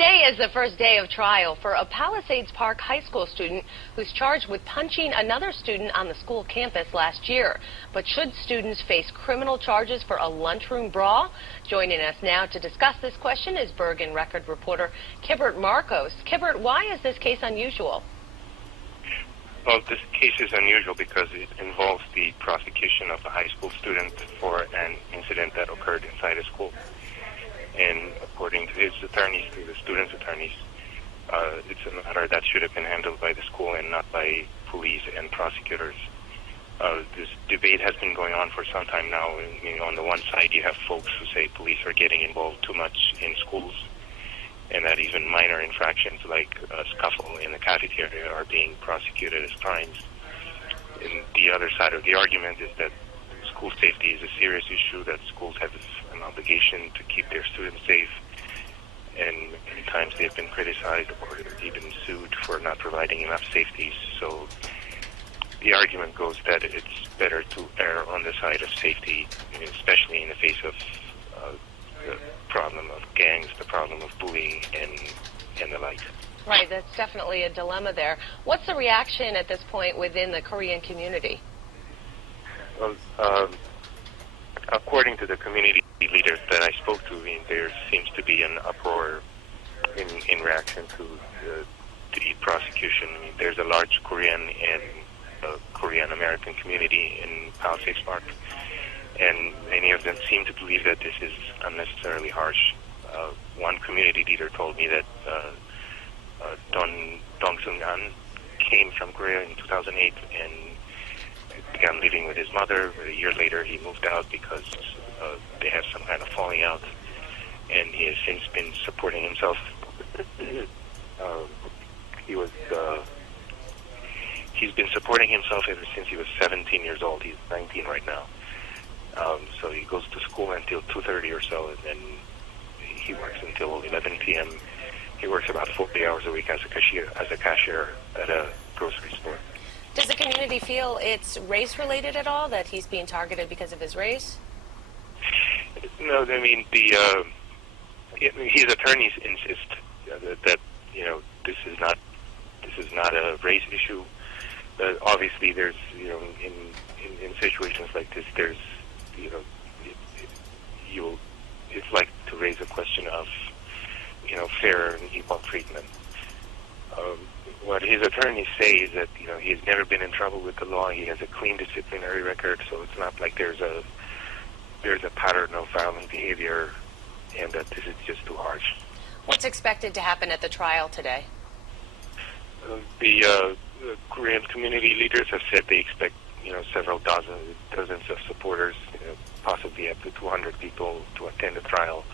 Today is the first day of trial for a Palisades Park high school student who's charged with punching another student on the school campus last year. But should students face criminal charges for a lunchroom brawl? Joining us now to discuss this question is Bergen Record reporter Kibbert Marcos. Kibbert, why is this case unusual? Well, this case is unusual because it involves the prosecution of a high school student for an incident that occurred inside a school. And according to his attorneys, to the student's attorneys, it's a matter that should have been handled by the school and not by police and prosecutors. This debate has been going on for some time now. On the one side, you have folks who say police are getting involved too much in schools, and that even minor infractions like a scuffle in the cafeteria are being prosecuted as crimes. And the other side of the argument is that school safety is a serious issue, that schools have an obligation to keep their students safe, and many times they've been criticized or even sued for not providing enough safety. So the argument goes that it's better to err on the side of safety, especially in the face of the problem of gangs, the problem of bullying, and the like. Right, that's definitely a dilemma there. What's the reaction at this point within the Korean community? Well, according to the community leaders that I spoke to, there seems to be an uproar in reaction to the prosecution. There's a large Korean and Korean American community in Palisades Park, and many of them seem to believe that this is unnecessarily harsh. One community leader told me that Dong-Sung-an came from Korea in 2008 and began living with his mother. A year later, he moved out because they had some kind of falling out, and he has since been supporting himself. He's been supporting himself ever since he was 17 years old. He's 19 right now. So he goes to school until 2:30 or so, and then he works until 11 p.m. He works about 40 hours a week as a cashier at a grocery store. Does the community feel it's race-related at all, that he's being targeted because of his race? No, I mean, his attorneys insist that this is not a race issue. Obviously, there's in situations like this, there's it's like to raise a question of fair and equal treatment. What his attorneys say is that he's never been in trouble with the law. He has a clean disciplinary record, so it's not like there's a pattern of violent behavior, and that this is just too harsh. What's expected to happen at the trial today? The Korean community leaders have said they expect several dozens of supporters, possibly up to 200 people to attend the trial.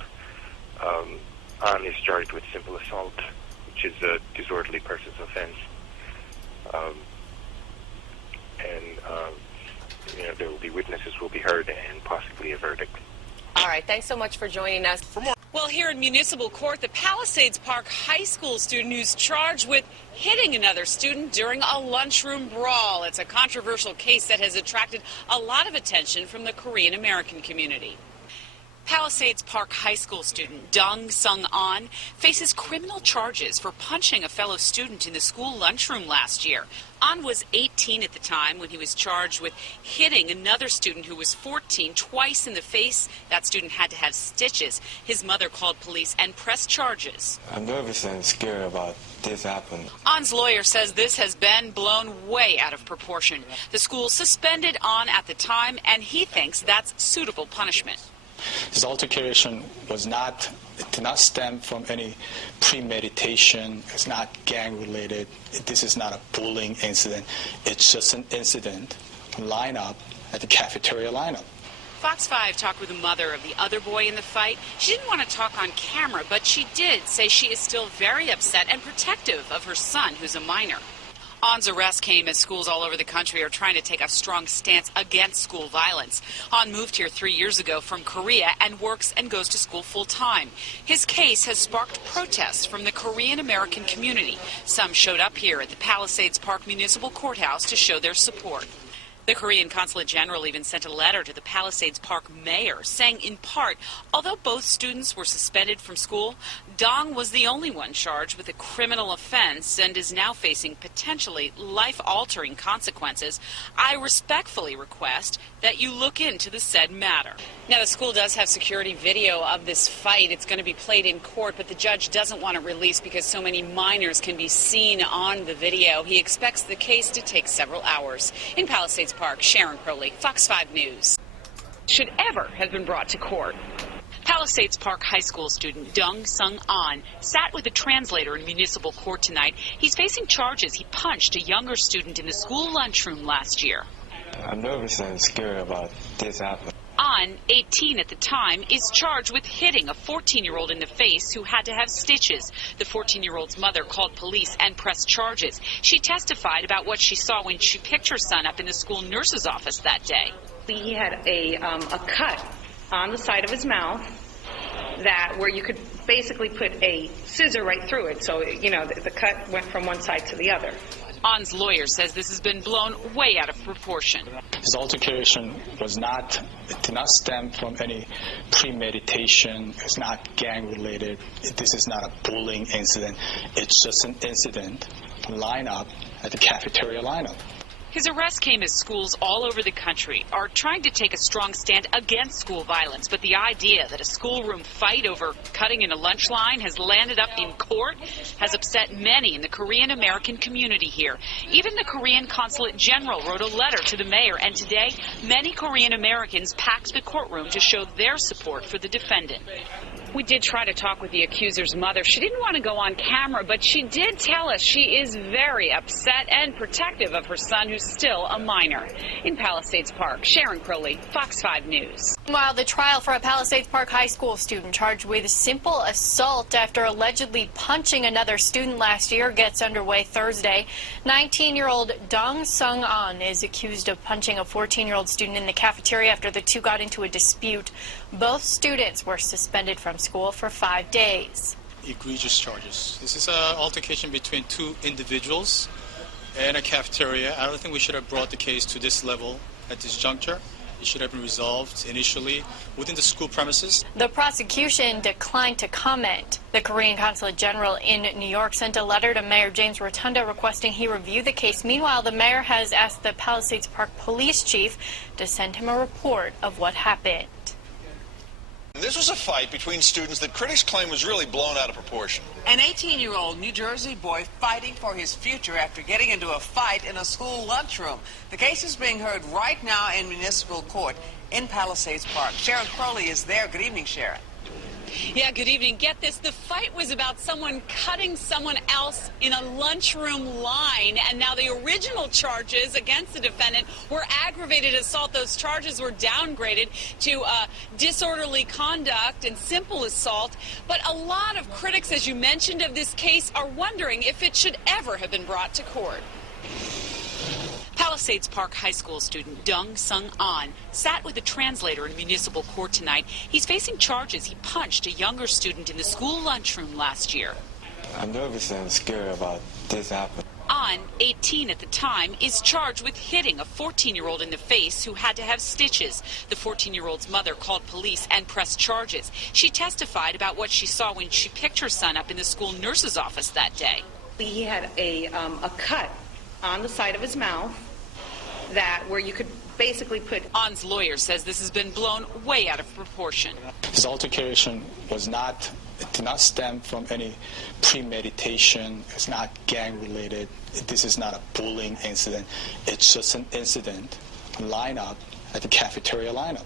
An is charged with simple assault, which is a disorderly person's offense. There will be witnesses will be heard and possibly a verdict. All right, thanks so much for joining us. Well, here in municipal court, the Palisades Park high school student who's charged with hitting another student during a lunchroom brawl. It's a controversial case that has attracted a lot of attention from the Korean American community. Palisades Park high school student Dong-Sung-an faces criminal charges for punching a fellow student in the school lunchroom last year. An was 18 at the time when he was charged with hitting another student who was 14 twice in the face. That student had to have stitches. His mother called police and pressed charges. I'm nervous and scared about this happening. An's lawyer says this has been blown way out of proportion. The school suspended An at the time, and he thinks that's suitable punishment. This altercation did not stem from any premeditation. It's not gang-related. This is not a bullying incident. It's just an incident lineup at the cafeteria lineup. Fox 5 talked with the mother of the other boy in the fight. She didn't want to talk on camera, but she did say she is still very upset and protective of her son, who's a minor. An's arrest came as schools all over the country are trying to take a strong stance against school violence. An moved here 3 years ago from Korea and works and goes to school full-time. His case has sparked protests from the Korean American community. Some showed up here at the Palisades Park Municipal Courthouse to show their support. The Korean Consulate General even sent a letter to the Palisades Park mayor saying, in part, although both students were suspended from school, Dong was the only one charged with a criminal offense and is now facing potentially life-altering consequences. I respectfully request that you look into the said matter. Now, the school does have security video of this fight. It's going to be played in court, but the judge doesn't want it released because so many minors can be seen on the video. He expects the case to take several hours. In Palisades Park, Sharon Crowley, Fox 5 News. Should ever have been brought to court. Palisades Park High School student Dong Sung-an sat with a translator in municipal court tonight. He's facing charges. He punched a younger student in the school lunchroom last year. I'm nervous and scared about this happening. An, 18 at the time, is charged with hitting a 14-year-old in the face who had to have stitches. The 14-year-old's mother called police and pressed charges. She testified about what she saw when she picked her son up in the school nurse's office that day. He had a cut on the side of his mouth where you could basically put a scissor right through it. So, you know, the cut went from one side to the other. An's lawyer says this has been blown way out of proportion. His altercation did not stem from any premeditation. It's not gang-related. This is not a bullying incident. It's just an incident lineup at the cafeteria lineup. His arrest came as schools all over the country are trying to take a strong stand against school violence, but the idea that a schoolroom fight over cutting in a lunch line has landed up in court has upset many in the Korean American community here. Even the Korean Consulate General wrote a letter to the mayor, and today many Korean Americans packed the courtroom to show their support for the defendant. We did try to talk with the accuser's mother. She didn't want to go on camera, but she did tell us she is very upset and protective of her son, who's still a minor. In Palisades Park, Sharon Crowley, Fox 5 News. Meanwhile, the trial for a Palisades Park High School student charged with simple assault after allegedly punching another student last year gets underway Thursday. 19-year-old Dong Sung-an is accused of punching a 14-year-old student in the cafeteria after the two got into a dispute. Both students were suspended from school for 5 days. Egregious charges. This is an altercation between two individuals in a cafeteria. I don't think we should have brought the case to this level at this juncture. It should have been resolved initially within the school premises. The prosecution declined to comment. The Korean Consulate General in New York sent a letter to Mayor James Rotunda requesting he review the case. Meanwhile, the mayor has asked the Palisades Park police chief to send him a report of what happened. This was a fight between students that critics claim was really blown out of proportion. An 18-year-old New Jersey boy fighting for his future after getting into a fight in a school lunchroom. The case is being heard right now in municipal court in Palisades Park. Sharon Crowley is there. Good evening, Sharon. Yeah, good evening. Get this, the fight was about someone cutting someone else in a lunchroom line, and now the original charges against the defendant were aggravated assault. Those charges were downgraded to disorderly conduct and simple assault, but a lot of critics, as you mentioned, of this case are wondering if it should ever have been brought to court. Palisades Park High School student Dong Sung-an sat with a translator in municipal court tonight. He's facing charges. He punched a younger student in the school lunchroom last year. I'm nervous and scared about this happening. An, 18 at the time, is charged with hitting a 14-year-old in the face who had to have stitches. The 14-year-old's mother called police and pressed charges. She testified about what she saw when she picked her son up in the school nurse's office that day. He had a cut on the side of his mouth where you could basically put... An's lawyer says this has been blown way out of proportion. His altercation did not stem from any premeditation. It's not gang-related. This is not a bullying incident. It's just an incident lineup at the cafeteria lineup.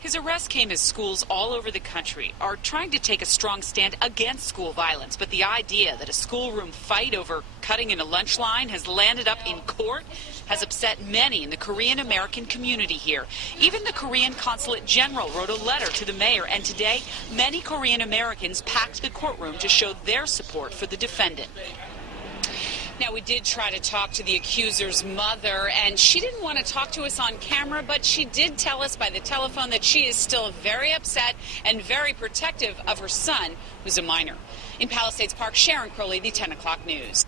His arrest came as schools all over the country are trying to take a strong stand against school violence, but the idea that a schoolroom fight over cutting in a lunch line has landed up in court has upset many in the Korean American community here. Even the Korean Consulate General wrote a letter to the mayor, and today many Korean Americans packed the courtroom to show their support for the defendant. Now, we did try to talk to the accuser's mother, and she didn't want to talk to us on camera, but she did tell us by the telephone that she is still very upset and very protective of her son, who's a minor. In Palisades Park, Sharon Crowley, the 10 o'clock news.